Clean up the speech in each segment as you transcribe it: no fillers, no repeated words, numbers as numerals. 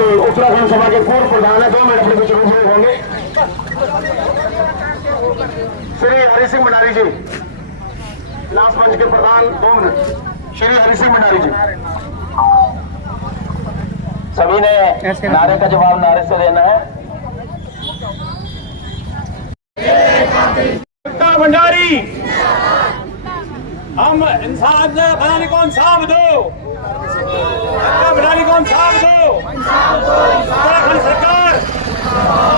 उत्तराखंड सभा के पूर्व प्रधान है, 2 मिनट अपने कुछ रूप होंगे। श्री हरि सिंह भंडारी जी, लास्ट मंच के प्रधान, 2 मिनट। श्री हरि सिंह भंडारी जी। सभी ने नारे का जवाब नारे से देना है। भंडारी, हम इंसान बनाने को इंसाफ दो, भंडारी को इंसाफ दो। उत्तराखंड सरकार,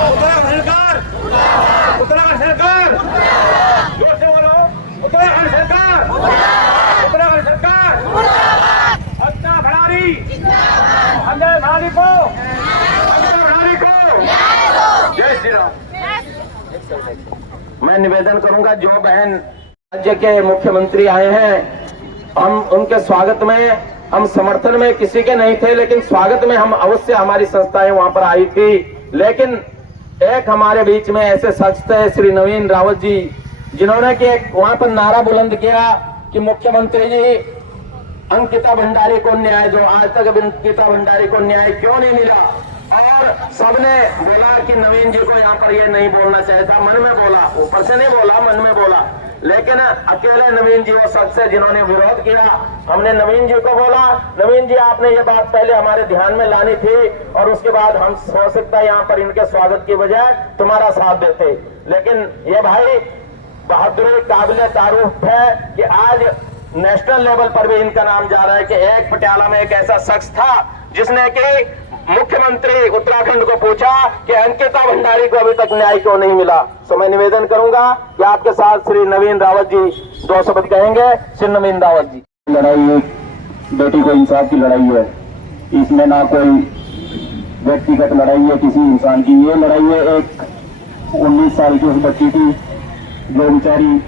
उत्तराखंड सरकार, उत्तराखंड सरकार, जोर से बोलो, उत्तराखंड सरकार, उत्तराखंड सरकार, हत्या भंडारी, हत्या भंडारी को, हत्या भंडारी को, जय श्री राम। मैं निवेदन करूंगा, जो बहन राज्य के मुख्यमंत्री आए हैं, हम उनके स्वागत में, हम समर्थन में किसी के नहीं थे, लेकिन स्वागत में हम अवश्य, हमारी संस्थाएं वहां पर आई थी। लेकिन एक हमारे बीच में ऐसे शख्स थे श्री नवीन रावत जी, जिन्होंने कि एक वहां पर नारा बुलंद किया कि मुख्यमंत्री जी, अंकिता भंडारी को न्याय दो। आज तक अंकिता भंडारी को न्याय क्यों नहीं मिला? और सबने बोला कि नवीन जी को यहाँ पर ये नहीं बोलना चाहिए था, मन में बोला, ऊपर से नहीं बोला, मन में बोला। लेकिन अकेले नवीन जी वो शख्स है जिन्होंने विरोध किया। हमने नवीन जी को बोला, नवीन जी आपने ये बात पहले हमारे ध्यान में लानी थी, और उसके बाद हम हो सकता है यहाँ पर इनके स्वागत की बजाय तुम्हारा साथ देते। लेकिन ये भाई बहादुरी काबिल तारुफ है कि आज नेशनल लेवल पर भी इनका नाम जा रहा है कि एक पटियाला में एक ऐसा शख्स था जिसने कि मुख्यमंत्री उत्तराखंड को पूछा कि अंकिता भंडारी को अभी तक न्याय क्यों नहीं मिला। तो मैं निवेदन करूंगा कि आपके साथ श्री नवीन रावत जी 2 शब्द कहेंगे। श्री नवीन रावत जी। लड़ाई एक बेटी को इंसाफ की लड़ाई है, इसमें ना कोई व्यक्तिगत लड़ाई है किसी इंसान की। ये लड़ाई है एक 19 साल की उस बच्ची की जो बेचारी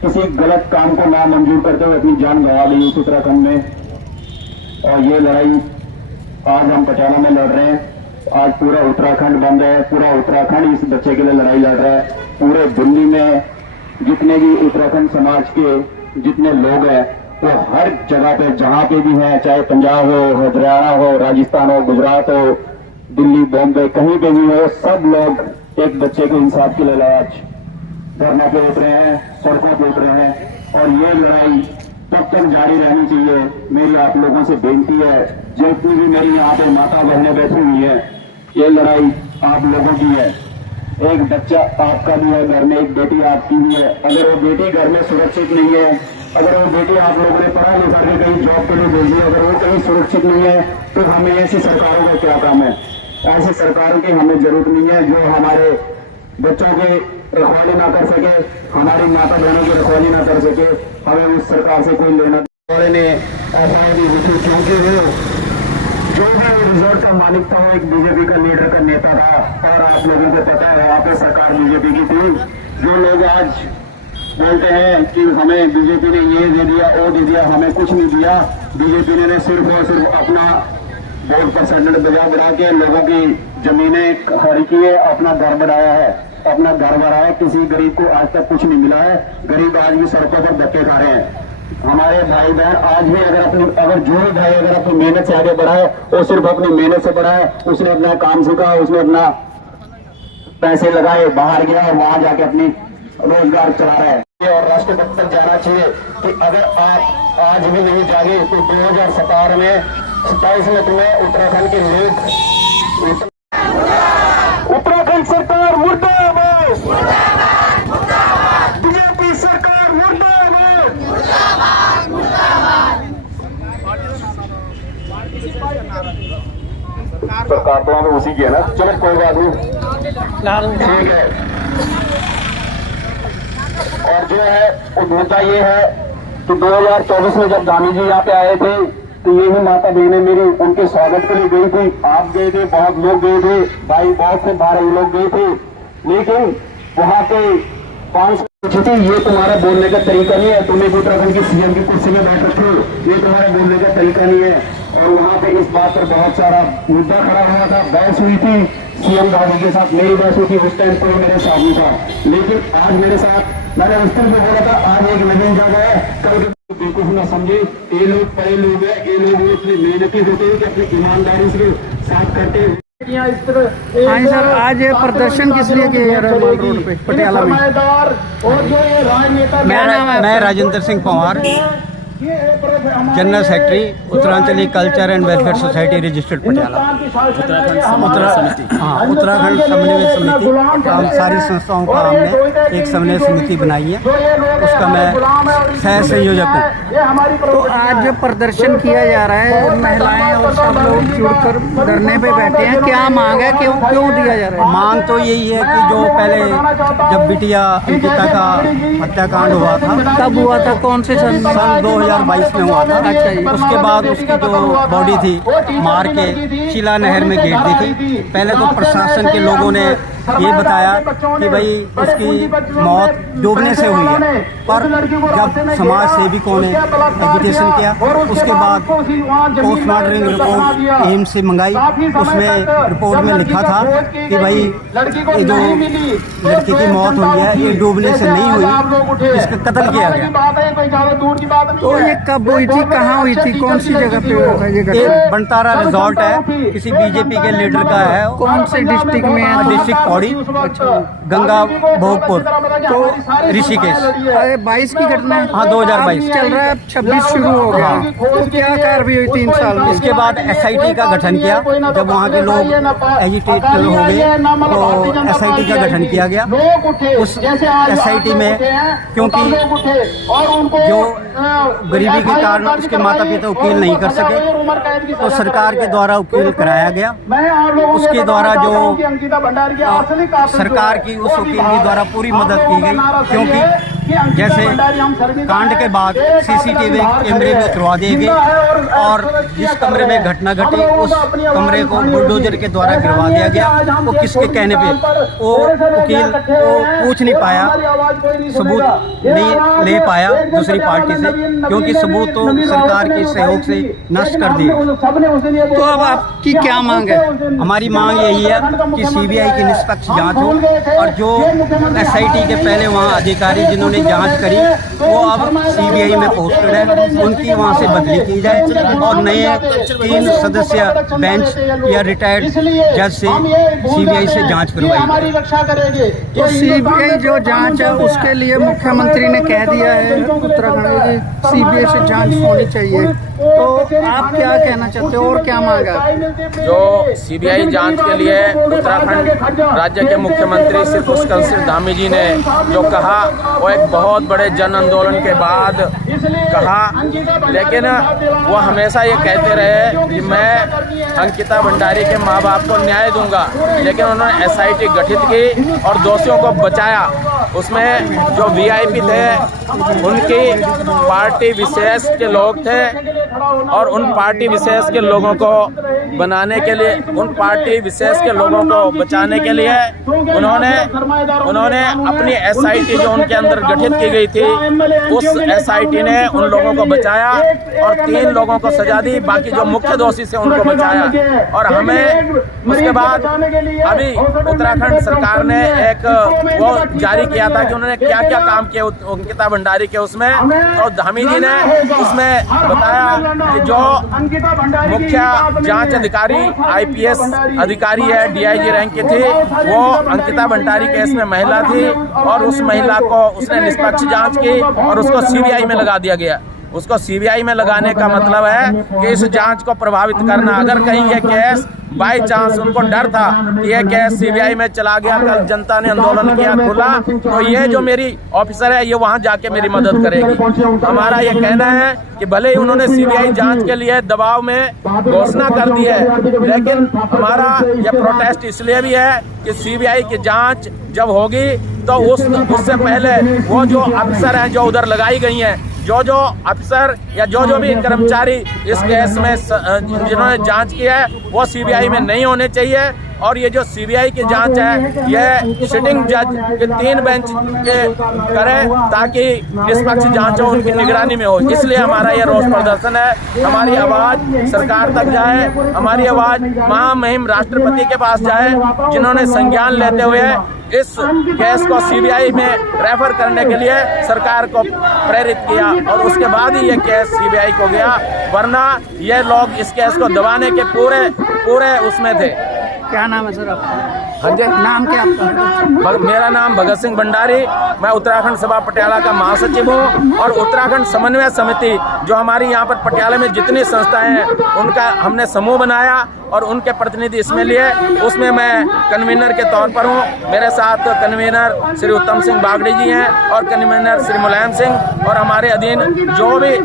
किसी गलत काम को ना मंजूर करते हुए अपनी जान गंवा ली उस उत्तराखंड में। और ये लड़ाई आज हम पटियाला में लड़ रहे हैं। आज पूरा उत्तराखंड बंद है, पूरा उत्तराखंड इस बच्चे के लिए लड़ाई लड़ रहा है। पूरे दिल्ली में जितने भी उत्तराखंड समाज के जितने लोग हैं, वो हर जगह पे जहां पे भी हैं, चाहे पंजाब हो, हरियाणा हो, राजस्थान हो, गुजरात हो, दिल्ली, बॉम्बे, कहीं पे भी हो, सब लोग एक बच्चे को इंसाफ के लिए आज धरना पे उतरे हैं, सड़कों पे उतरे हैं। और ये लड़ाई तब तक जारी रहनी चाहिए। मेरी आप लोगों से बेनती है, जितनी भी मेरी यहाँ पे माता बहनें बैठी हुई है, ये लड़ाई आप लोगों की है। एक बच्चा आपका भी है घर में, एक बेटी आपकी भी है। अगर वो बेटी घर में सुरक्षित नहीं है, अगर वो बेटी आप लोगों ने पढ़ा लिखा के कहीं जॉब के लिए भेज दी, अगर वो कहीं सुरक्षित नहीं है, तो हमें ऐसी सरकारों का क्या काम है? ऐसी सरकारों की हमें जरूरत नहीं है जो हमारे बच्चों की रखवाली ना कर सके, हमारी माता बहनों की रखवाली ना कर सके। हमें उस सरकार से कोई लेना ने ऐसा क्योंकि वो जो भी रिजॉर्ट का मालिक था, वो एक बीजेपी का लीडर का नेता था। और आप लोगों को पता है वहां पे सरकार बीजेपी की थी। जो लोग आज बोलते हैं कि हमें बीजेपी ने ये दे दिया, वो दे दिया, हमें कुछ नहीं दिया। बीजेपी ने सिर्फ और सिर्फ अपना वोट परसेंटेज बढ़ा के लोगों की जमीनें हरी की है, अपना घर बढ़ाया है, अपना घर बढ़ाया। किसी गरीब को आज तक कुछ नहीं मिला है। गरीब आज भी सड़कों पर धक्के खा रहे हैं। हमारे भाई बहन आज भी अगर जो भी भाई अगर अपनी मेहनत से आगे बढ़ा है, वो सिर्फ अपनी मेहनत से बढ़ा है। उसने अपना काम सीखा, उसने अपना पैसे लगाए, बाहर गया और वहां जाके अपनी रोजगार चला रहा है। और राष्ट्रपति तक जाना चाहिए कि अगर आप आज भी नहीं जागे तो 2017 में 27 में तुम्हें उत्तराखंड के लोग, उत्तराखंड सरकार मुर्दाबाद, बीजेपी सरकार मुर्दाबाद। सरकार तो हमें उसी की है ना, चलो कोई बात नहीं, ठीक है। और जो है मुद्दा ये है कि 2024 में जब गांधी जी यहाँ पे आए थे, तो यही माता बहनें मेरी उनके स्वागत के लिए गई थी। आप गए थे, बहुत लोग गए थे, भाई बहुत से 12 लोग गए थे। लेकिन वहां पे 5 ये तुम्हारा बोलने का तरीका नहीं है। तुम एक उत्तराखंड की सीएम की कुर्सी में बैठ रखे हो, ये तुम्हारे बोलने का तरीका नहीं है। और वहां पे इस बात पर बहुत सारा मुद्दा खड़ा हुआ था, बहस हुई थी सीएम गांधी के साथ। मेरी बहस हुई थी, उस टाइम कोई मेरे साथ नहीं था। लेकिन आज मेरे साथ, मैंने उस टाइम बोला था, आज एक नवीन जगह है, कल बेवकूफ ना समझे। ये लोग बड़े लोग हैं, ये लोग इतने मेहनती होते हैं कि अपनी ईमानदारी से साफ करते हुए हाँ जी सर, आज ये प्रदर्शन किस लिए किया जा रहा है माल रोड पे पटियाला में? मैं Rajendra Singh Panwar, general secretary Uttaranchali culture and welfare society registered Patiala, Uttarakhand समन्वय समिति। हम सारी संस्थाओं का हमने एक समन्वय समिति बनाई है, उसका मैं सह संयोजक हूँ। तो आज जो प्रदर्शन किया जा रहा है, महिलाएं और सब लोग जुड़कर धरने पे बैठे हैं, क्या मांग है, क्यों दिया जा रहा है? मांग तो यही है कि जो पहले जब बिटिया अंकिता का हत्याकांड हुआ था, कब हुआ था, कौन से सन? 2022 में हुआ था। अच्छा जी। उसके बाद उसकी जो बॉडी थी मार के शिला नहर में गिर दी थी। पहले तो प्रशासन के लोगों ने ये बताया कि भाई उसकी मौत डूबने से हुई है, पर जब समाज सेविकों ने एजुटेशन किया, उसके बाद पोस्टमार्टम रिपोर्ट एम्स से मंगाई, उसमें रिपोर्ट में लिखा था कि भाई ये जो लड़की की मौत हुई है ये डूबने से नहीं हुई, इसका कत्ल किया गया। तो ये कब हुई थी, कहाँ हुई थी, कौन सी जगह पे हुआ था ये घटना? ये बनतारा रिजॉर्ट है, किसी बीजेपी के लीडर का है। कौन से डिस्ट्रिक्ट में है? डिस्ट्रिक्ट पौड़ी, गंगा भोगपुर, तो ऋषिकेश। 22 की घटना है? हाँ, 2022 चल रहा है, 26 शुरू हो गया। तो क्या कार्रवाई हुई 3 साल में? इसके बाद SIT का गठन किया, जब वहाँ के लोग एजिटेट हो गए तो SIT का गठन किया गया। उस SIT में क्योंकि जो गरीबी के कारण उसके माता पिता वकील नहीं कर सके, तो सरकार के द्वारा वकील कराया गया। उसके द्वारा जो सरकार की उस वकील के द्वारा पूरी मदद की गई, क्योंकि जैसे कांड के बाद CCTV कैमरे में उतरवा दिए गए और जिस कमरे में घटना घटी उस कमरे को बुलडोजर के द्वारा गिरवा दिया गया। वो किसके कहने पे वो वकील वो पूछ नहीं पाया, सबूत नहीं ले पाया दूसरी पार्टी से, क्योंकि सबूत तो सरकार के सहयोग से नष्ट कर दिए। तो अब आपकी क्या मांग है? हमारी मांग यही है कि CBI की निष्पक्ष जांच हो और जो SIT के पहले वहाँ अधिकारी जिन्होंने जांच करी वो अब CBI में पोस्टेड है, उनकी वहाँ से बदली की जाए और नए 3 सदस्य बेंच या रिटायर्ड जज से CBI से जांच करवाई जाए। तो CBI जो जांच है उसके लिए मुख्यमंत्री ने कह दिया है उत्तराखंड की CBI से जांच होनी चाहिए, तो आप क्या कहना चाहते हो और क्या मांगा? जो CBI जांच के लिए उत्तराखंड राज्य के मुख्यमंत्री श्री पुष्कर सिंह धामी जी ने जो कहा वो एक बहुत बड़े जन आंदोलन के बाद कहा, लेकिन वो हमेशा ये कहते रहे कि मैं अंकिता भंडारी के माँ बाप को न्याय दूंगा, लेकिन उन्होंने SIT गठित की और दोषियों को बचाया। उसमें जो VIP थे उनकी पार्टी विशेष के लोग थे और उन पार्टी विशेष के लोगों को बनाने के लिए, उन पार्टी विशेष के लोगों को बचाने के लिए उन्होंने अपनी SIT जो उनके अंदर गठित की गई थी उस SIT ने उन लोगों को बचाया और 3 लोगों को सजा दी, बाकी जो मुख्य दोषी से उनको बचाया। और हमें उसके बाद अभी उत्तराखंड सरकार ने एक वो जारी किया था कि उन्होंने क्या क्या काम किए अंकिता भंडारी के उसमें, तो धामी जी ने उसमें बताया कि जो मुख्य जांच अधिकारी IPS अधिकारी है DIG रैंक की थी, वो अंकिता भंडारी केस में महिला थी और उस महिला को उसने निष्पक्ष जांच की और उसको CBI में लगा दिया गया। उसको CBI में लगाने का मतलब है कि इस जांच को प्रभावित करना। अगर कहीं ये केस बाई चांस उनको डर था कि ये केस CBI में चला गया, कल जनता ने आंदोलन किया खुला, तो ये जो मेरी ऑफिसर है ये वहां जाके मेरी मदद करेगी। हमारा ये कहना है कि भले ही उन्होंने CBI जांच के लिए दबाव में घोषणा कर दी है, लेकिन हमारा ये प्रोटेस्ट इसलिए भी है कि CBI की जांच जब होगी तो उससे पहले वो जो अफसर हैं जो उधर लगाई गई हैं, जो अफसर या जो भी कर्मचारी इस केस में जिन्होंने जांच की है वो CBI में नहीं होने चाहिए। और ये जो CBI की जांच है ये सिटिंग जज के 3 बेंच के करें ताकि निष्पक्ष जांच हो, उनकी निगरानी में हो। इसलिए हमारा ये रोष प्रदर्शन है। हमारी आवाज़ सरकार तक जाए, हमारी आवाज़ महामहिम राष्ट्रपति के पास जाए, जिन्होंने संज्ञान लेते हुए इस केस को CBI में रेफर करने के लिए सरकार को प्रेरित किया और उसके बाद ही ये केस CBI को गया, वरना ये लोग इस केस को दबाने के पूरे पूरे उसमें थे। क्या नाम है सर आपका? हाँ जी, नाम क्या आपका? मेरा नाम भगत सिंह भंडारी, मैं उत्तराखंड सभा पटियाला का महासचिव हूँ और उत्तराखंड समन्वय समिति जो हमारी यहाँ पर पटियाला में जितनी संस्थाएं हैं उनका हमने समूह बनाया और उनके प्रतिनिधि इसमें लिए। उसमें मैं कन्वीनर के तौर पर हूँ। मेरे साथ कन्वीनर श्री उत्तम सिंह बागड़ी जी हैं और कन्वीनर श्री मुलायम सिंह, और हमारे अधीन जो भी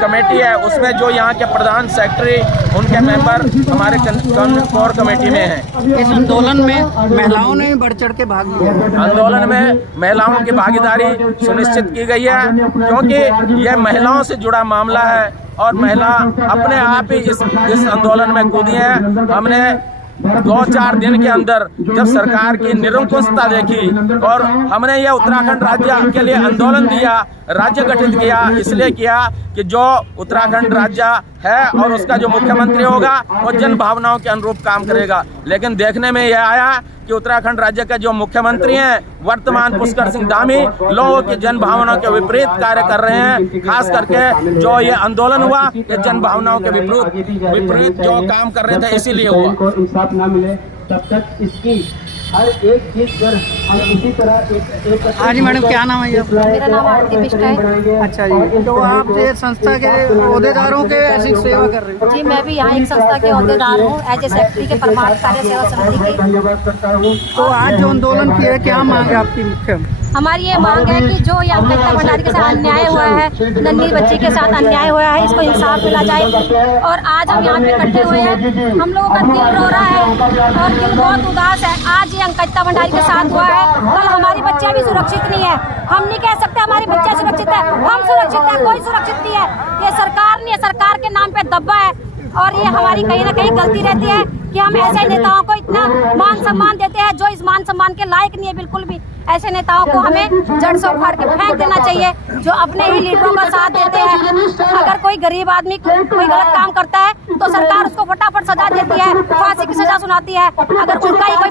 कमेटी है उसमें जो यहाँ के प्रधान सेक्रेटरी उनके मेंबर हमारे कोर कमेटी में हैं। इस आंदोलन में महिलाओं ने बढ़ चढ़ के भाग लिया। आंदोलन में महिलाओं की भागीदारी सुनिश्चित की गई है क्योंकि यह महिलाओं से जुड़ा मामला है और महिला अपने आप ही इस आंदोलन में कूदी है। हमने 2-4 दिन के अंदर जब सरकार की निरंकुशता देखी और हमने यह उत्तराखंड राज्य के लिए आंदोलन दिया, राज्य गठित किया, इसलिए किया कि जो उत्तराखंड राज्य है और उसका जो मुख्यमंत्री होगा वो जन भावनाओं के अनुरूप काम करेगा। लेकिन देखने में यह आया कि उत्तराखंड राज्य के जो मुख्यमंत्री हैं वर्तमान पुष्कर सिंह धामी लोगों की जन भावनाओं के विपरीत कार्य कर रहे हैं। खास करके जो ये आंदोलन हुआ ये जन भावनाओं के विपरीत जो काम कर रहे थे इसीलिए हुआ। इंसाफ ना मिले तब तक इसकी हर एक चीज पर हम इसी तरह एक हाँ जी मैडम, क्या नाम है ये? मेरा नाम आरती बिष्ट है। अच्छा जी, तो आप ये संस्था के अहदेदारों के ऐसी सेवा कर रहे हैं? जी, मैं भी यहाँ एक संस्था के अहदेदार हूँ, एज ए सेक्रेटरी के परमार्थ कार्य सेवा समिति की। धन्यवाद करता हूँ। तो आज जो आंदोलन किया है, क्या मांग है आपकी मुख्य? हमारी ये मांग है कि जो यहाँ अंकिता भंडारी के साथ अन्याय हुआ है, नन्ही बच्ची के साथ अन्याय हुआ है, इसको इंसाफ मिला जाए। और आज हम यहाँ पे इकट्ठे हुए हैं, हम लोगों का दिल रो रहा है और दिल बहुत उदास है। आज ये अंकिता भंडारी के साथ हुआ है, कल हमारी बच्चियाँ भी सुरक्षित नहीं है। हम नहीं कह सकते हमारी बच्चियाँ सुरक्षित है, हम सुरक्षित है, कोई सुरक्षित नहीं है। ये सरकार नहीं है, सरकार के नाम पे दब्बा है और ये हमारी कहीं ना कहीं गलती रहती है कि हम ऐसे नेताओं को इतना मान सम्मान देते हैं जो इस मान सम्मान के लायक नहीं है बिल्कुल भी। ऐसे नेताओं को हमें जड़ से उखाड़ के फेंक देना चाहिए जो अपने ही लीडरों का साथ देते हैं। अगर कोई गरीब आदमी कोई गलत काम करता है तो सरकार उसको फटाफट सजा देती है, फांसी की सजा सुनाती है। अगर उनका ही कोई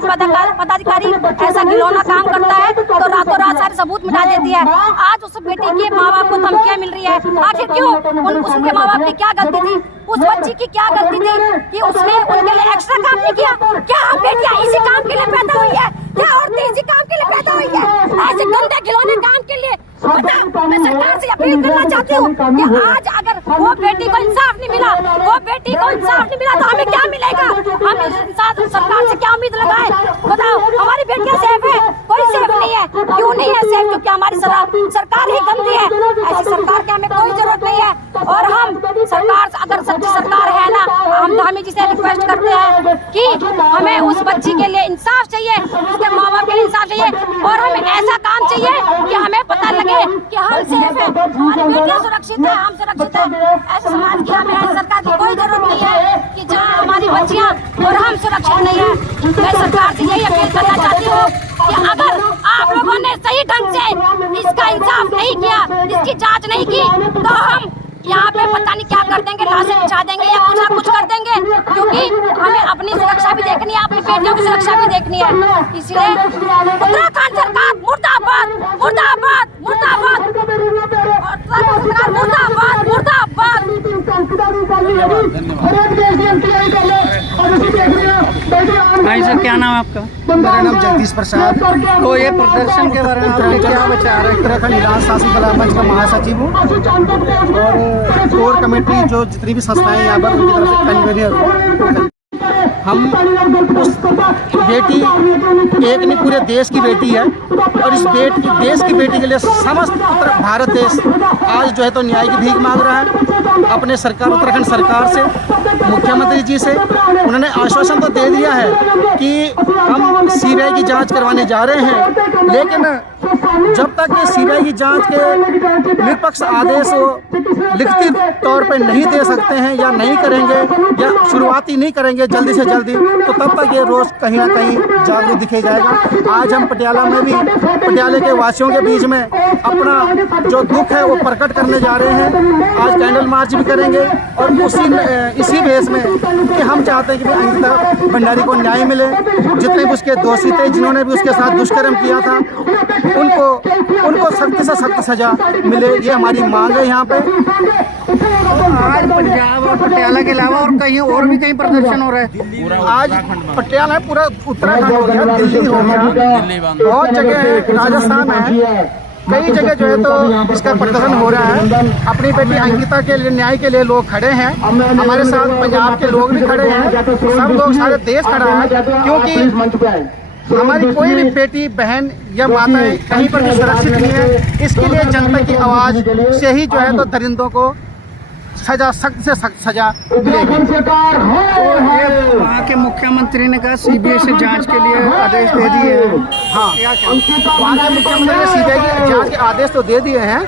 पदाधिकारी ऐसा घिनौना काम करता है तो रातों रात सारे सबूत मिटा देती है। आज उस बेटी के माँ बाप को धमकियाँ मिल रही है, आखिर क्यों? उसके माँ बाप की क्या गलती थी? उस बच्ची की क्या गलती थी कि उसने उनके लिए एक्स्ट्रा काम नहीं किया? क्या हम बेटियां इसी काम के लिए पैदा हुई है? क्या औरतें इसी काम के लिए पैदा हुई है? ऐसे गंदे खिलौने काम के लिए? बता, मैं सरकार से अपील करना चाहती हूँ कि आज अगर वो बेटी को इंसाफ नहीं मिला, वो बेटी को इंसाफ नहीं मिला तो हमें क्या मिलेगा? हम इंसाफ सरकार से क्या उम्मीद लगाए? बताओ, हमारी बेटियां सेफ है? कोई सेफ नहीं है। क्यों नहीं है सेफ? क्योंकि हमारी सरकार ही गंदी है। ऐसी सरकार की हमें कोई जरूरत नहीं है। और हम सरकार अगर सच्ची सरकार है ना, हम धामी जी से रिक्वेस्ट करते हैं कि हमें उस बच्ची के लिए इंसाफ चाहिए, उसके माँ बाप के लिए इंसाफ चाहिए और हमें ऐसा काम चाहिए कि हमें पता लगे कि हम सेफ है, हमारी बेटियां सुरक्षित है, हम सुरक्षित है। ऐसे समाज की हमें ऐसी सरकार की कोई जरूरत नहीं है कि जहाँ हमारी बच्चियाँ और हम सुरक्षित नहीं है। मैं सरकार से यही अपील करना चाहती हूँ कि अगर आप लोगों ने सही ढंग से इसका इंसाफ नहीं किया, इसकी जाँच नहीं की तो हम यहाँ पे पता नहीं क्या कर देंगे, लाशें बिछा देंगे या कुछ ना कुछ कर देंगे, क्योंकि हमें अपनी सुरक्षा भी देखनी है, अपनी बेटियों की सुरक्षा भी देखनी है। इसलिए उत्तराखंड सरकार मुर्दाबाद, मुर्दाबाद, मुर्दाबाद, उत्तराखंड सरकार मुर्दाबाद, मुर्दाबाद। भाई सर, क्या नाम है आपका? मेरा नाम जगदीश प्रसाद। तो ये प्रदर्शन के बारे में आपके क्या विचार है? उत्तराखंड निदान शासन कला मंच का महासचिव हूँ और कोर कमेटी जो जितनी भी संस्थाएं यहाँ पर उनकी तरफ से कन्वीनर। हम उस बेटी एक नहीं पूरे देश की बेटी है और इस देश की बेटी के लिए समस्त भारत देश आज जो है तो न्याय की भीख मांग रहा है अपने सरकार उत्तराखंड सरकार से, मुख्यमंत्री जी से। उन्होंने आश्वासन तो दे दिया है कि हम सीबीआई की जांच करवाने जा रहे हैं, लेकिन जब तक सीबीआई की जांच के निष्पक्ष आदेश लिखित तौर पे नहीं दे सकते हैं या नहीं करेंगे या शुरुआती नहीं करेंगे जल्दी से जल्दी, तो तब तक ये रोज कहीं ना कहीं जागरूक दिखे जाएगा। आज हम पटियाला में भी पटियाला के वासियों के बीच में अपना जो दुख है वो प्रकट करने जा रहे हैं। आज कैंडल मार्च भी करेंगे और इसी भेष में कि हम चाहते हैं कि अंकिता भंडारी को न्याय मिले। जितने भी उसके दोषी थे, जिन्होंने भी उसके साथ दुष्कर्म किया था, उनको सख्त से सख्त सजा मिले, ये हमारी मांग है यहाँ पे। आज पंजाब और पटियाला के अलावा और कहीं और भी कहीं प्रदर्शन हो रहा है। आज पटियाला है, पूरा उत्तराखंड हो गया, दिल्ली हो गया, बहुत जगह है, राजस्थान है, कई जगह जो है तो इसका प्रदर्शन हो रहा है। अपनी बेटी अंकिता के लिए न्याय के लिए लोग खड़े हैं, हमारे साथ पंजाब के लोग भी खड़े हैं, सब लोग, सारे देश खड़ा है, क्योंकि हमारी कोई भी बेटी बहन या माताएं कहीं पर भी सुरक्षित नहीं है। इसके लिए जनता की आवाज़ से ही जो है तो दरिंदों को सजा, सख्त से सख्त सजा मिलेगी। वहाँ के मुख्यमंत्री ने कहा सीबीआई से जांच के लिए आदेश दे दिए हैं। हाँ, वहाँ के मुख्यमंत्री ने सीबीआई की जांच के आदेश तो दे दिए हैं,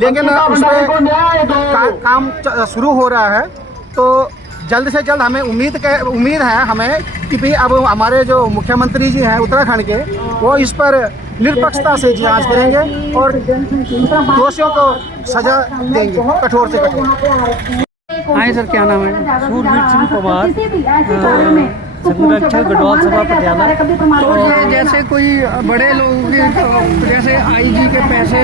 लेकिन उसमें काम शुरू हो रहा है। तो जल्द से जल्द हमें उम्मीद है हमें कि भाई अब हमारे जो मुख्यमंत्री जी हैं उत्तराखंड के, वो इस पर निष्पक्षता से जांच करेंगे और दोषियों को सजा देंगे, कठोर से कठोर। हाँ सर, क्या नाम है? सूरवीर सिंह पवार, संरक्षक गढ़वाल सभा पटियाला। तो ये जैसे कोई बड़े लोगों की, जैसे आईजी के पैसे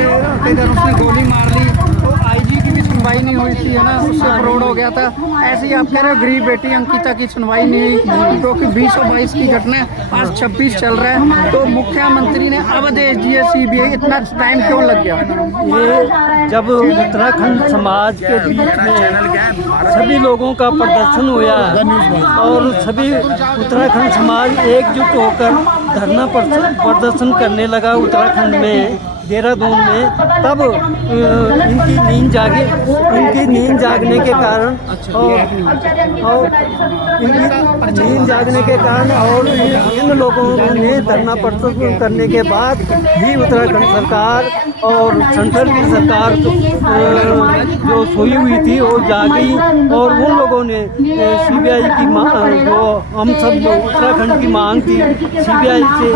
देकर उसने गोली मार ली, तो आईजी की भी सुनवाई नहीं हुई थी, है ना, उससे फ्रॉड हो गया था। ऐसे ही आप कह रहे हो गरीब बेटी अंकिता की सुनवाई नहीं हुई, क्योंकि 2022 की घटना, आज 26 चल रहा है, तो मुख्यमंत्री ने अब आदेश दिए सीबीआई, इतना टाइम क्यों लग गया? ये जब उत्तराखंड समाज के बीच में सभी लोगों का प्रदर्शन हुआ और सभी उत्तराखंड समाज एकजुट होकर धरना प्रदर्शन करने लगा उत्तराखंड में, देहरादून में, तब इनकी नींद जागने के कारण और इन लोगों ने धरना प्रदर्शन करने के बाद ही उत्तराखंड सरकार और सेंट्रल की सरकार जो सोई हुई थी वो जागी और उन लोगों ने सीबीआई की मांग, जो हम सब उत्तराखंड की मांग थी, सीबीआई से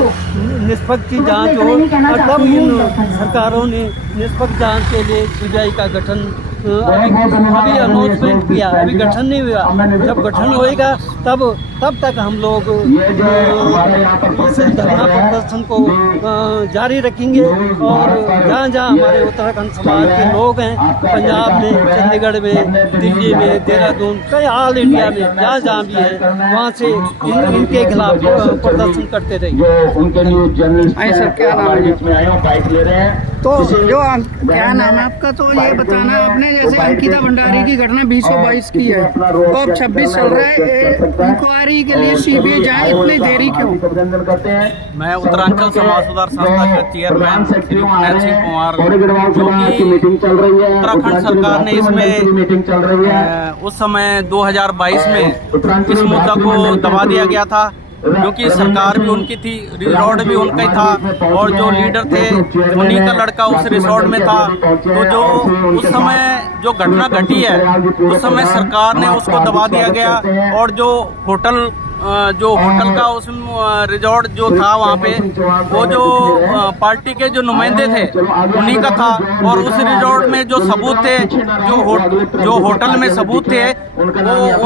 निष्पक्ष जांच हो, और तब इन सरकारों ने निष्पक्ष जांच के लिए सीबीआई का गठन अभी अनाउंसमेंट किया, अभी गठन नहीं हुआ। जब गठन होएगा तब तक हम लोग इस धरना प्रदर्शन को जारी रखेंगे और जहाँ जहाँ हमारे उत्तराखंड समाज के लोग हैं, पंजाब में, चंडीगढ़ में, दिल्ली में, देहरादून, कई ऑल इंडिया में जहाँ जहाँ भी है, वहाँ से इनके खिलाफ प्रदर्शन करते रहेंगे। सर, क्या नाम है? तो जो क्या नाम है आपका? तो ये बताना आपने, जैसे अंकिता भंडारी की घटना 2022 की है, तो अब 26 चल रहा है, इंक्वायरी के लिए सीबीआई जाए, इतनी देरी क्यों? मैं उत्तरांचल समाज सुधार संस्था के चेयरमैन श्री उन्नत सिंह कुमार, जो कि उत्तराखंड सरकार ने इसमें उस समय 2022 में इस मुद्दा को दबा दिया गया था, क्योंकि सरकार भी उनकी थी, रिजॉर्ट भी उनका ही था और जो लीडर थे उन्हीं का लड़का उस रिजॉर्ट में था। तो जो उस समय जो घटना घटी है, उस समय सरकार ने उसको दबा दिया गया और जो होटल का उस रिजॉर्ट जो था वहाँ पे, वो जो पार्टी के जो नुमाइंदे थे उन्हीं का था और उस रिजॉर्ट में जो सबूत थे, जो होटल में सबूत थे, वो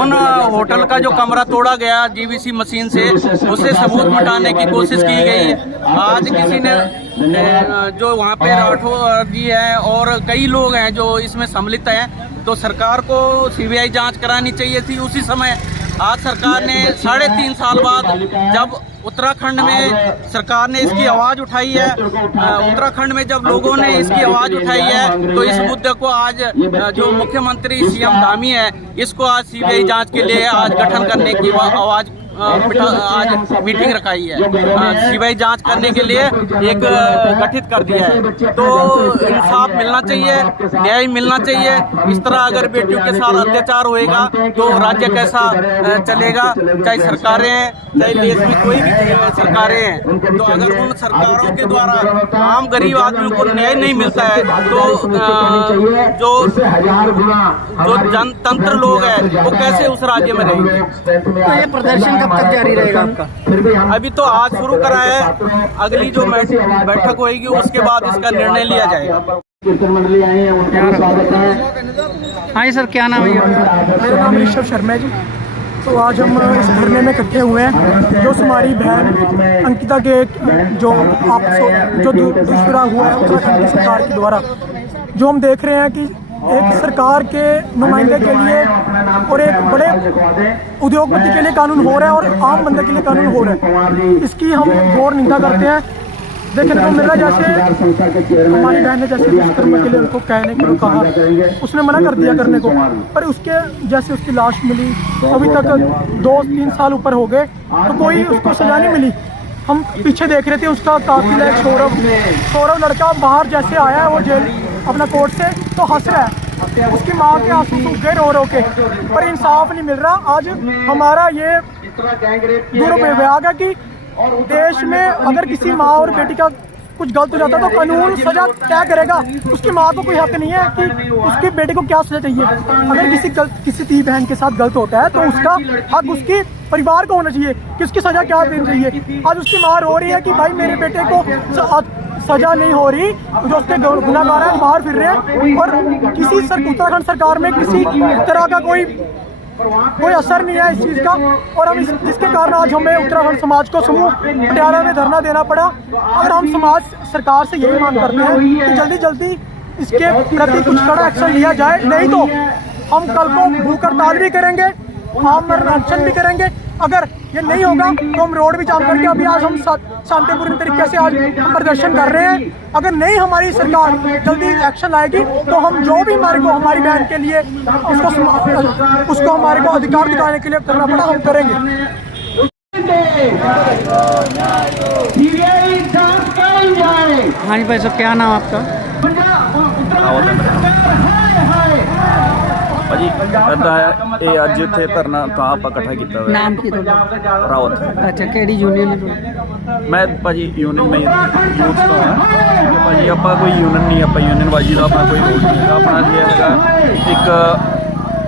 उन होटल का जो कमरा तोड़ा गया जीवीसी मशीन से, उससे सबूत मिटाने की कोशिश की गई। आज किसी ने जो वहाँ पे राठौर जी है और कई लोग हैं जो इसमें सम्मिलित हैं, तो सरकार को सीबीआई जांच करानी चाहिए थी उसी समय। आज सरकार ने 3.5 साल बाद जब उत्तराखंड में सरकार ने इसकी आवाज़ उठाई है, उत्तराखंड में जब लोगों ने इसकी आवाज़ उठाई है, तो इस मुद्दे को आज जो मुख्यमंत्री सीएम धामी है, इसको आज सीबीआई जांच के लिए आज गठन करने की आवाज़ आज मीटिंग रखाई है, सीबीआई जांच करने के लिए एक गठित कर दिया है। तो इंसाफ मिलना चाहिए, न्याय मिलना चाहिए। इस तरह अगर बेटियों के साथ अत्याचार होएगा तो राज्य कैसा चलेगा, चाहे सरकारें हैं, चाहे देश में कोई भी सरकारें हैं। तो अगर उन सरकारों के द्वारा आम गरीब आदमियों को न्याय नहीं मिलता है, तो जो जनतंत्र लोग हैं वो कैसे उस राज्य में रहेंगे? तो ये प्रदर्शन कब तक जारी रहेगा आपका? अभी तो आज शुरू करा है, अगली जो बैठक होगी उसके बाद इसका निर्णय लिया जाएगा। हाँ सर, क्या नाम है? मेरा नाम ऋषभ शर्मा है जी। तो आज हम इस धरने में इकट्ठे हुए हैं, जो हमारी बहन अंकिता के जो दुष्कर्म हुआ है उत्तराखंड की सरकार के द्वारा। जो हम देख रहे हैं कि एक सरकार के नुमाइंदे के लिए और एक बड़े उद्योगपति के लिए कानून हो रहा है और आम बंदे के लिए कानून हो रहा है, इसकी हम घोर निंदा करते हैं। देखने को मिल रहा है जैसे हमारी बहन ने जैसे दुष्कर्म के लिए उनको कहने के लिए कहा, उसने मना कर दिया करने को, पर उसके जैसे उसकी लाश मिली अभी तक 2-3 साल ऊपर हो गए तो कोई उसको सजा नहीं मिली। हम पीछे देख रहे थे, उसका कातिल है सौरभ लड़का बाहर जैसे आया है वो जेल अपना कोर्ट से तो हंस रहा है, उसकी माँ के आंसू सूख गए रो के, पर इंसाफ नहीं मिल रहा। आज हमारा ये दुर्व्यवहार है कि देश में अगर किसी माँ और बेटी का कुछ गलत हो जाता है तो कानून सजा तय करेगा, उसकी माँ को कोई हक नहीं है कि उसकी बेटे को क्या सजा चाहिए। अगर किसी धी बहन के साथ गलत होता है तो उसका हक उसके परिवार को होना चाहिए कि उसकी सजा क्या देनी चाहिए। आज उसकी माँ रो रही है कि भाई मेरे बेटे को सजा नहीं हो रही, जो उसके गुनाहगार हैं बाहर फिर रहे हैं, और किसी उत्तराखंड सरकार में किसी तरह का कोई असर नहीं है इस चीज़ का। और हम जिसके कारण आज हमें उत्तराखंड समाज को समूह पटियाला में धरना देना पड़ा। अगर हम समाज सरकार से यही मांग करते हैं कि जल्दी जल्दी इसके प्रति कुछ कड़ा एक्शन लिया जाए, नहीं तो हम कल को भूख हड़ताल भी करेंगे, आमरण अनशन भी करेंगे। अगर ये नहीं होगा तो हम रोड भी जाम करके, अभी आज हम शांतिपूर्ण तरीके से आज प्रदर्शन कर रहे हैं। अगर नहीं हमारी सरकार जल्दी एक्शन लाएगी तो हम जो भी हमारी बहन के लिए उसको हमारे को अधिकार दिखाने के लिए करना पड़ा, हम करेंगे। हाँ जी भाई साहब, क्या नाम आपका? ਭਾਜੀ ਇੱਦਾਂ ਹੈ, ਇਹ ਅੱਜ ਇੱਥੇ ਧਰਨਾ ਤਾਂ ਆਪਾਂ ਇਕੱਠਾ ਕੀਤਾ ਹੋਇਆ। ਨਾਮ ਕੀ ਤੁਹਾਡਾ? ਰਾਵਤ। ਅੱਛਾ, ਕਿਹੜੀ ਯੂਨੀਅਨ ਹੈ? ਮੈਂ ਭਾਜੀ ਯੂਨੀਅਨ ਮੈਂ ਯੂਥ ਤੋਂ ਹਾਂ। ਠੀਕ ਹੈ ਭਾਜੀ, ਆਪਾਂ ਕੋਈ ਯੂਨੀਅਨ ਨਹੀਂ, ਆਪਾਂ ਯੂਨੀਅਨਬਾਜੀ ਦਾ ਆਪਣਾ ਕੋਈ ਰੋਲ ਨਹੀਂ ਹੈਗਾ। ਆਪਣਾ ਕੀ ਹੈਗਾ, ਇੱਕ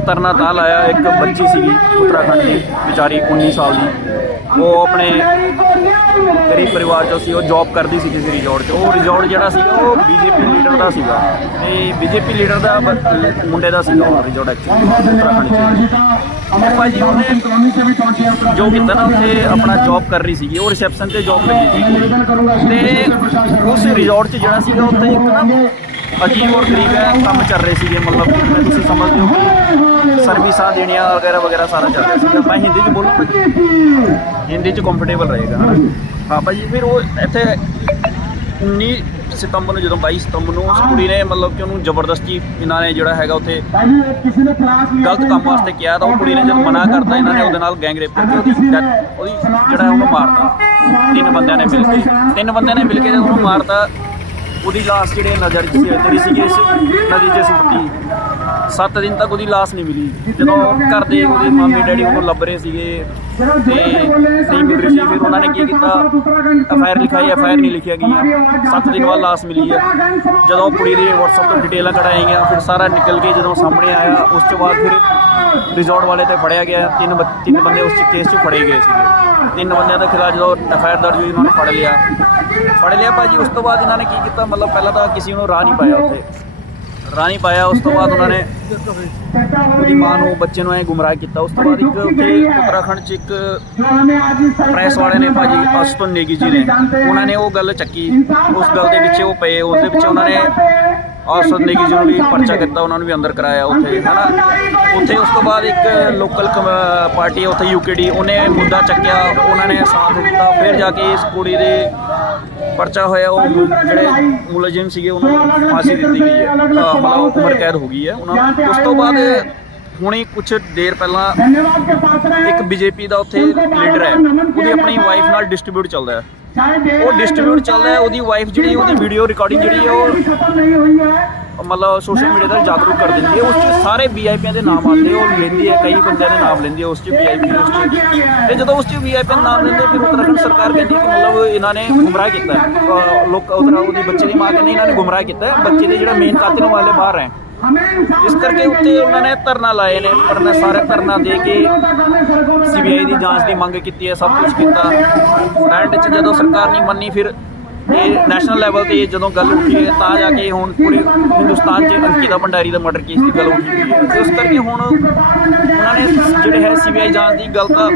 ਧਰਨਾ ਤਾਂ ਲਾਇਆ, ਇੱਕ ਬੱਚੀ ਸੀਗੀ ਉੱਤਰਾਖੰਡ ਦੀ ਵਿਚਾਰੀ 19 ਸਾਲ ਦੀ, ਉਹ ਆਪਣੇ ਗਰੀਬ ਪਰਿਵਾਰ 'ਚੋਂ ਸੀ, ਉਹ ਜੌਬ ਕਰਦੀ ਸੀ ਕਿਸੇ ਰਿਜ਼ੋਰਟ 'ਚ। ਉਹ ਰਿਜ਼ੋਰਟ ਜਿਹੜਾ ਸੀਗਾ ਉਹ ਬੀਜੇਪੀ ਲੀਡਰ ਦਾ ਸੀਗਾ, ਤੇ ਬੀਜੇਪੀ ਲੀਡਰ ਦਾ ਮੁੰਡੇ ਦਾ ਸੀਗਾ ਉਹ ਰਿਜ਼ੋਰਟ ਐਕਚੁਅਲੀ ਉੱਤਰਾਖੰਡ 'ਚ। ਭਾਜੀ ਉਹਨੇ ਜੋ ਕੀਤਾ ਨਾ, ਉੱਥੇ ਆਪਣਾ ਜੌਬ ਕਰ ਰਹੀ ਸੀਗੀ, ਉਹ ਰਿਸੈਪਸ਼ਨ 'ਤੇ ਜੌਬ ਲੱਗੀ ਸੀ, ਤੇ ਉਸ ਰਿਜ਼ੋਰਟ 'ਚ ਜਿਹੜਾ ਸੀਗਾ ਉੱਥੇ ਇੱਕ ਨਾ ਅਜੀਬ ਔਰ ਗਰੀਬ ਹੈ ਕੰਮ ਚੱਲ ਰਹੇ ਸੀਗੇ। ਮਤਲਬ ਜਿਵੇਂ ਤੁਸੀਂ ਸਮਝਦੇ ਹੋ ਕਿ ਸਰਵਿਸਾਂ ਦੇਣੀਆਂ ਵਗੈਰਾ ਵਗੈਰਾ ਸਾਰਾ ਚੱਲ ਰਿਹਾ ਸੀਗਾ। ਮੈਂ ਹਿੰਦੀ 'ਚ ਬੋਲੂੰ, ਹਿੰਦੀ 'ਚ ਕੰਫਰਟੇਬਲ ਰਹੇਗਾ ਹੈ ਨਾ। ਹਾਂ ਭਾਜੀ, ਫਿਰ ਉਹ ਇੱਥੇ 19 ਸਤੰਬਰ ਨੂੰ, ਜਦੋਂ 22 ਸਤੰਬਰ ਨੂੰ ਉਸ ਕੁੜੀ ਨੇ ਮਤਲਬ ਕਿ ਉਹਨੂੰ ਜ਼ਬਰਦਸਤੀ ਇਹਨਾਂ ਨੇ ਜਿਹੜਾ ਹੈਗਾ ਉੱਥੇ ਗਲਤ ਕੰਮ ਵਾਸਤੇ ਕਿਹਾ, ਤਾਂ ਉਹ ਕੁੜੀ ਨੇ ਜਦੋਂ ਮਨਾ ਕਰਤਾ, ਇਹਨਾਂ ਨੇ ਉਹਦੇ ਨਾਲ ਗੈਂਗ ਰੇਪ ਕਰਕੇ ਉਹਦੀ ਜਿਹੜਾ ਉਹਨੂੰ ਮਾਰਤਾ। 3 ਬੰਦਿਆਂ ਨੇ ਮਿਲ ਕੇ ਜਦੋਂ ਉਹਨੂੰ ਮਾਰਤਾ, ਉਹਦੀ ਲਾਸ਼ ਜਿਹੜੇ ਨਜ਼ਰ ਜਿਹੜੀ ਸੀਗੀ ਨਦੀ 'ਚ ਸੁੱਟੀ। 7 ਦਿਨ ਤੱਕ ਉਹਦੀ ਲਾਸ਼ ਨਹੀਂ ਮਿਲੀ। ਜਦੋਂ ਘਰ ਦੇ ਉਹਦੇ ਮਾਮੀ ਡੈਡੀ ਉਹਨੂੰ ਲੱਭ ਰਹੇ ਸੀਗੇ ਤੇ ਨਹੀਂ ਮਿਲ ਰਹੀ ਸੀ, ਫਿਰ ਉਹਨਾਂ ਨੇ ਕੀ ਕੀਤਾ, FIR ਲਿਖਾਈ, FIR ਨਹੀਂ ਲਿਖਿਆ ਗਈਆਂ। 7 ਦਿਨ ਬਾਅਦ ਲਾਸ਼ ਮਿਲੀ ਹੈ। ਜਦੋਂ ਕੁੜੀ ਦੀ WhatsApp ਤੋਂ ਡਿਟੇਲਾਂ ਕਢਾਈਆਂ ਗਈਆਂ, ਫਿਰ ਸਾਰਾ ਨਿਕਲ ਕੇ ਜਦੋਂ ਸਾਹਮਣੇ ਆਇਆ, ਉਸ ਤੋਂ ਬਾਅਦ ਫਿਰ ਰਿਜ਼ੋਰਟ ਵਾਲੇ ਤੇ ਫੜਿਆ ਗਿਆ। 3 ਬੰਦੇ ਉਸ ਕੇਸ 'ਚ ਫੜੇ ਗਏ ਸੀਗੇ। 3 ਬੰਦਿਆਂ ਦੇ ਖਿਲਾਫ ਜਦੋਂ FIR ਦਰਜ ਹੋਈ, ਉਹਨਾਂ ਨੂੰ ਫੜ ਲਿਆ ਭਾਜੀ। ਉਸ ਤੋਂ ਬਾਅਦ ਇਹਨਾਂ ਨੇ ਕੀ ਕੀਤਾ, ਮਤਲਬ ਪਹਿਲਾਂ ਤਾਂ ਕਿਸੇ ਨੂੰ ਰਾਹ ਨਹੀਂ ਪਾਇਆ, ਉਸ ਤੋਂ ਬਾਅਦ ਉਹਨਾਂ ਨੇ ਉਹਦੀ ਮਾਂ ਨੂੰ, ਬੱਚੇ ਨੂੰ ਐਂ ਗੁੰਮਰਾਹ ਕੀਤਾ। ਉਸ ਤੋਂ ਬਾਅਦ ਇੱਕ ਉੱਥੇ ਉੱਤਰਾਖੰਡ 'ਚ ਇੱਕ ਪ੍ਰੈਸ ਵਾਲੇ ਨੇ ਭਾਜੀ, ਅਸ਼ਤੋਨ ਨੇਗੀ ਜੀ ਨੇ, ਉਹਨਾਂ ਨੇ ਉਹ ਗੱਲ ਚੱਕੀ। ਉਸ ਗੱਲ ਦੇ ਵਿੱਚ ਉਹ ਪਏ, ਉਸ ਦੇ ਵਿੱਚ ਉਹਨਾਂ ਨੇ ਅਸ਼ਤੋਨ ਨੇਗੀ ਜੀ ਨੂੰ ਵੀ ਪਰਚਾ ਕੀਤਾ, ਉਹਨਾਂ ਨੂੰ ਵੀ ਅੰਦਰ ਕਰਾਇਆ ਉੱਥੇ, ਹੈ ਨਾ। ਉੱਥੇ ਉਸ ਤੋਂ ਬਾਅਦ ਇੱਕ ਲੋਕਲ ਪਾਰਟੀ ਉੱਥੇ UKD, ਉਹਨੇ ਮੁੱਦਾ ਚੱਕਿਆ, ਉਹਨਾਂ ਨੇ ਸਾਥ ਦਿੱਤਾ। ਫਿਰ ਜਾ ਕੇ ਇਸ ਕੁੜੀ ਦੇ ਪਰਚਾ ਹੋਇਆ। ਉਹ ਜਿਹੜੇ ਮੁਲਜ਼ਮ ਸੀਗੇ ਉਹਨਾਂ ਨੂੰ ਫਾਂਸੀ ਦਿੱਤੀ ਗਈ ਹੈ, ਮਤਲਬ ਉਮਰ ਕੈਦ ਹੋ ਗਈ ਹੈ ਉਹਨਾਂ ਨੂੰ। ਉਸ ਤੋਂ ਬਾਅਦ ਹੁਣੇ ਕੁਛ ਦੇਰ ਪਹਿਲਾਂ ਇੱਕ BJP ਦਾ ਉੱਥੇ ਲੀਡਰ ਹੈ, ਉਹਦੀ ਆਪਣੀ ਵਾਈਫ ਨਾਲ ਡਿਸਟ੍ਰੀਬਿਊਟ ਚੱਲਦਾ ਹੈ। ਉਹਦੀ ਵਾਈਫ ਜਿਹੜੀ, ਉਹਦੀ ਵੀਡੀਓ ਰਿਕਾਰਡਿੰਗ ਜਿਹੜੀ ਹੈ ਉਹ ਮਤਲਬ ਸੋਸ਼ਲ ਮੀਡੀਆ ਤੇ ਜਾਗਰੂਕ ਕਰ ਦਿੰਦੀ ਹੈ। ਉਸ 'ਚ ਸਾਰੇ VIPਆਂ ਦੇ ਨਾਮ ਆਉਂਦੇ, ਉਹ ਲੈਂਦੀ ਹੈ, ਕਈ ਬੰਦਿਆਂ ਦੇ ਨਾਮ ਲੈਂਦੀ ਹੈ ਉਸ 'ਚ VIP ਉਸ 'ਚ। ਤੇ ਜਦੋਂ ਉਸ 'ਚ VIP ਦੇ ਨਾਮ ਲੈਂਦੇ, ਫਿਰ ਉੱਤਰਾਖੰਡ ਸਰਕਾਰ ਕਹਿੰਦੀ ਕਿ ਮਤਲਬ ਇਹਨਾਂ ਨੇ ਗੁੰਮਰਾਹ ਕੀਤਾ ਹੈ ਲੋਕ। ਉਹਦੀ ਬੱਚੇ ਦੀ ਮਾਂ ਕਹਿੰਦੀ ਇਹਨਾਂ ਨੇ ਗੁੰਮਰਾਹ ਕੀਤਾ ਹੈ, ਬੱਚੇ ਦੇ ਜਿਹੜਾ ਮੇਨ ਕਾਤਿਲ ਵਾਲੇ ਬਾਹਰ ਹੈ। ਇਸ ਕਰਕੇ ਉੱਤੇ ਉਹਨਾਂ ਨੇ ਧਰਨਾ ਲਾਏ ਨੇ, ਪਰ ਮੈਂ ਸਾਰੇ ਧਰਨਾ ਦੇ ਕੇ CBI ਦੀ ਜਾਂਚ ਦੀ ਮੰਗ ਕੀਤੀ ਹੈ, ਸਭ ਕੁਝ ਕੀਤਾ। ਐਂਡ 'ਚ ਜਦੋਂ ਸਰਕਾਰ ਨਹੀਂ ਮੰਨੀ, ਫਿਰ ਇਹ ਨੈਸ਼ਨਲ ਲੈਵਲ 'ਤੇ ਜਦੋਂ ਗੱਲ ਉੱਠੀ ਹੈ, ਤਾਂ ਜਾ ਕੇ ਹੁਣ ਪੂਰੇ ਹਿੰਦੁਸਤਾਨ 'ਚ ਅੰਕਿਤਾ ਭੰਡਾਰੀ ਦਾ ਮਰਡਰ ਕੇਸ ਦੀ ਗੱਲ ਉੱਠੀ ਹੋਈ ਹੈ। ਇਸ ਕਰਕੇ ਹੁਣ ਉਹਨਾਂ ਨੇ ਜਿਹੜੇ ਹੈ CBI ਜਾਂਚ ਦੀ ਗੱਲ ਤਾਂ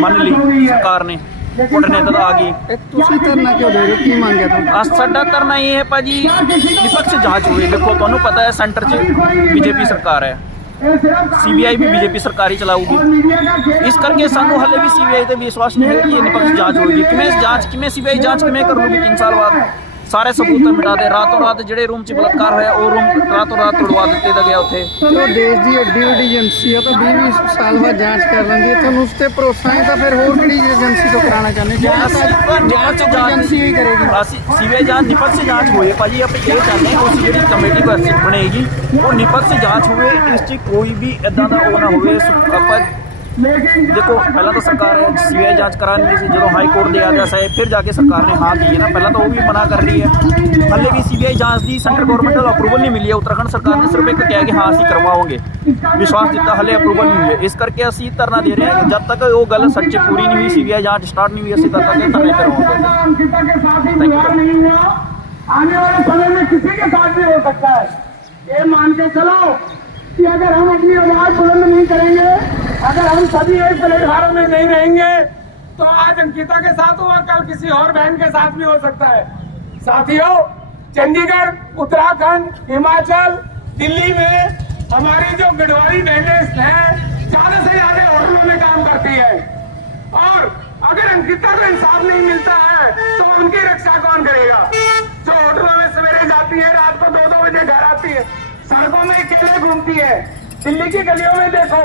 ਮੰਨ ਲਈ ਸਰਕਾਰ ਨੇ, ਘੁਟਨੇ ਤੱਕ ਆ ਗਈ। ਤੁਸੀਂ ਧਰਨਾ ਕਿਉਂ ਦੇ ਰਹੇ ਹੋ, ਕੀ ਮੰਗਿਆ ਤੁਹਾਨੂੰ? ਸਾਡਾ ਧਰਨਾ ਇਹ ਹੈ ਭਾਜੀ, ਨਿਪਕਸ਼ ਜਾਂਚ ਹੋਵੇ। ਦੇਖੋ ਤੁਹਾਨੂੰ ਪਤਾ ਹੈ ਸੈਂਟਰ 'ਚ ਬੀਜੇਪੀ ਸਰਕਾਰ ਹੈ, ਸੀਬੀਆਈ ਵੀ ਬੀਜੇਪੀ ਸਰਕਾਰ ਹੀ ਚਲਾਊਗੀ। ਇਸ ਕਰਕੇ ਸਾਨੂੰ ਹਲੇ ਵੀ ਸੀਬੀਆਈ ਤੇ ਵਿਸ਼ਵਾਸ ਨਹੀਂ ਹੈ ਕਿ ਇਹ ਨਿਪਕਸ਼ ਜਾਂਚ ਹੋਏਗੀ। ਕਿਵੇਂ ਸੀਬੀਆਈ ਜਾਂਚ ਕਿਵੇਂ ਕਰੂਗੀ 3 ਸਾਲ ਬਾਅਦ? ਸਾਰੇ ਸਬੂਤ ਮਿਟਾ ਦੇ, ਰਾਤੋਂ ਰਾਤ ਜਿਹੜੇ ਰੂਮ 'ਚ ਬਲਾਤਕਾਰ ਹੋਇਆ ਉਹ ਰੂਮ ਰਾਤੋਂ ਰਾਤ ਤੁੜਵਾ ਦਿੱਤੇ ਤਾਂ ਗਿਆ ਉੱਥੇ। ਜੋ ਦੇਸ਼ ਦੀ ਏਡੀ ਵੱਡੀ ਏਜੰਸੀ ਹੈ ਤਾਂ 20 ਸਾਲ ਬਾਅਦ ਜਾਂਚ ਕਰ ਲੈਂਦੀ ਹੈ, ਤੁਹਾਨੂੰ ਉਸ ਤੇ ਭਰੋਸਾ ਹੈ ਤਾਂ ਫਿਰ ਹੋਰ ਕਿਹੜੀ ਏਜੰਸੀ ਤੋਂ ਕਰਾਉਣਾ ਚਾਹੁੰਦੇ? ਜਾਂਚ ਏਜੰਸੀ ਹੀ ਕਰੇਗੀ। ਅਸੀਂ ਸੀਬੀਆਈ ਜਾਂਚ ਨਿਪਕਸ਼ ਜਾਂਚ ਹੋਏ ਭਾਜੀ, ਆਪਾਂ ਇਹ ਚਾਹੁੰਦੇ ਹਾਂ ਉਸ ਜਿਹੜੀ ਕਮੇਟੀ ਬਣੇਗੀ ਉਹ ਨਿਪਕਸ਼ ਜਾਂਚ ਹੋਵੇ। ਇਸ 'ਚ ਕੋਈ ਵੀ ਇਦਾਂ ਦਾ ਉਹ ਨਾ ਹੋਵੇ। ਆਪਾਂ देखो पहला तो सरकार सीबीआई जांच करानी थी, जो हाई कोर्ट के आदेश है फिर जाके सरकार ने हाँ की है ना, पहला तो वो भी मना कर रही है। हले भी सीबीआई जांच की सेंट्रल गवर्नमेंट को अप्रूवल नहीं मिली है। उत्तराखंड सरकार ने सिर्फ एक कहा कि हाँ असं करवाओगे, विश्वास दिता, हले अप्रूवल नहीं हुई है। इस करके असी धरना दे रहे हैं, जब तक वो गल सच पूरी नहीं हुई, सीबीआई जांच स्टार्ट नहीं हुई, असी तब तक धरने करवाओगे। आने वाले समय में किसी के साथ भी हो सकता है। ये मान के चलो कि अगर हम अपनी आवाज बुलंद नहीं करेंगे, अगर हम सभी एक प्लेटफार्म में नहीं रहेंगे, तो आज अंकिता के साथ हुआ, कल किसी और बहन के साथ भी हो सकता है। साथियों, चंडीगढ़, उत्तराखंड, हिमाचल, दिल्ली में हमारी जो गढ़वाली बहनें हैं ज्यादा से ज्यादा होटलों में काम करती है, और अगर अंकिता को इंसाफ नहीं मिलता है तो उनकी रक्षा कौन करेगा? जो होटलों में सवेरे जाती है, रात को 2-2 बजे घर आती है, सड़कों में अकेले घूमती है, दिल्ली की गलियों में देखो